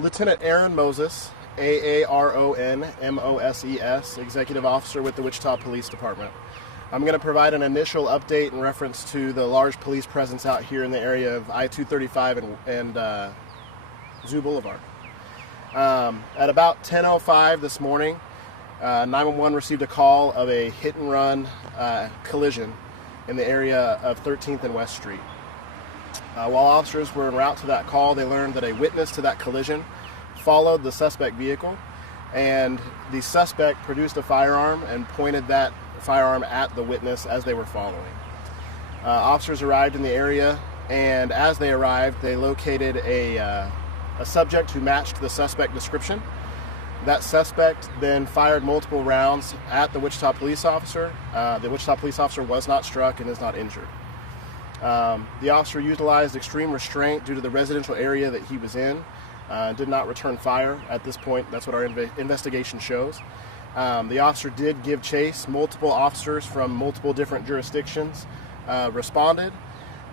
Lieutenant Aaron Moses, Aaron Moses, Executive Officer with the Wichita Police Department. I'm going to provide an initial update in reference to the large police presence out here in the area of I-235 and Zoo Boulevard. At about 10:05 this morning, 911 received a call of a hit-and-run collision in the area of 13th and West Street. While officers were en route to that call, they learned that a witness to that collision followed the suspect vehicle, and the suspect produced a firearm and pointed that firearm at the witness as they were following. Officers arrived in the area, and as they arrived, they located a subject who matched the suspect description. That suspect then fired multiple rounds at the Wichita police officer. The Wichita police officer was not struck and is not injured. The officer utilized extreme restraint due to the residential area that he was in. Did not return fire at this point. That's what our investigation shows. The officer did give chase. Multiple officers from multiple different jurisdictions responded.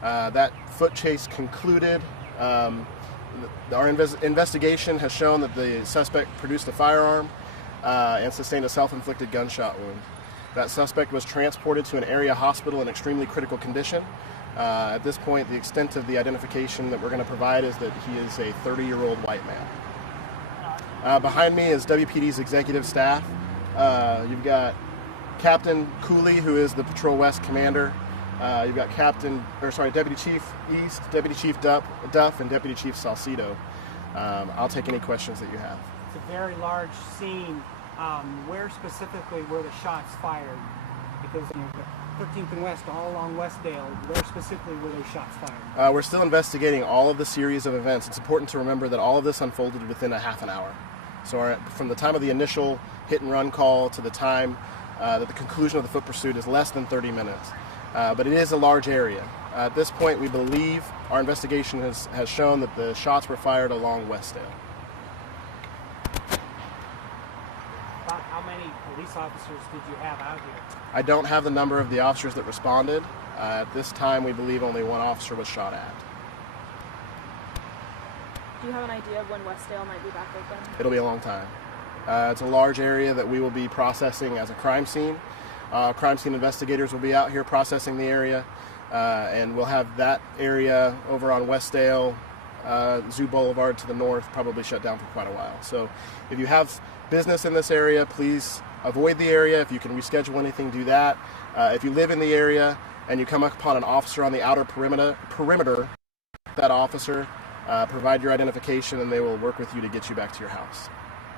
That foot chase concluded. Our investigation has shown that the suspect produced a firearm and sustained a self-inflicted gunshot wound. That suspect was transported to an area hospital in extremely critical condition. At this point, the extent of the identification that we're going to provide is that he is a 30-year-old white man. Behind me is WPD's executive staff. You've got Captain Cooley, who is the Patrol West commander. You've got Deputy Chief East, Deputy Chief Duff, and Deputy Chief Salcido. I'll take any questions that you have. It's a very large scene. Where specifically were the shots fired? Because 13th and West, all along Westdale, where specifically were those shots fired? We're still investigating all of the series of events. It's important to remember that all of this unfolded within a half an hour. So from the time of the initial hit-and-run call to the time that the conclusion of the foot pursuit is less than 30 minutes. But it is a large area. At this point, we believe our investigation has shown that the shots were fired along Westdale. About how many police officers did you have out here? I don't have the number of the officers that responded. At this time, we believe only one officer was shot at. Do you have an idea of when Westdale might be back open? It'll be a long time. It's a large area that we will be processing as a crime scene. Crime scene investigators will be out here processing the area, and we'll have that area over on Westdale, Zoo Boulevard to the north probably shut down for quite a while. So if you have business in this area, please avoid the area. If you can reschedule anything, do that. If you live in the area and you come upon an officer on the outer perimeter, that officer, provide your identification and they will work with you to get you back to your house.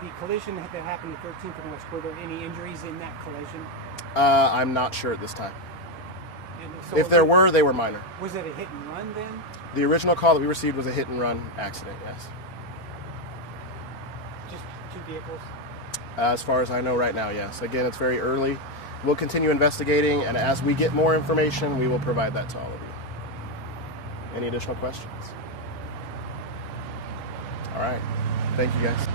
The collision that happened at 13th and West, were there any injuries in that collision? I'm not sure at this time. So if there were, they were minor. Was it a hit and run then? The original call that we received was a hit and run accident, yes. Just two vehicles? As far as I know right now, yes. Again, it's very early. We'll continue investigating, and as we get more information, we will provide that to all of you. Any additional questions? All right. Thank you, guys.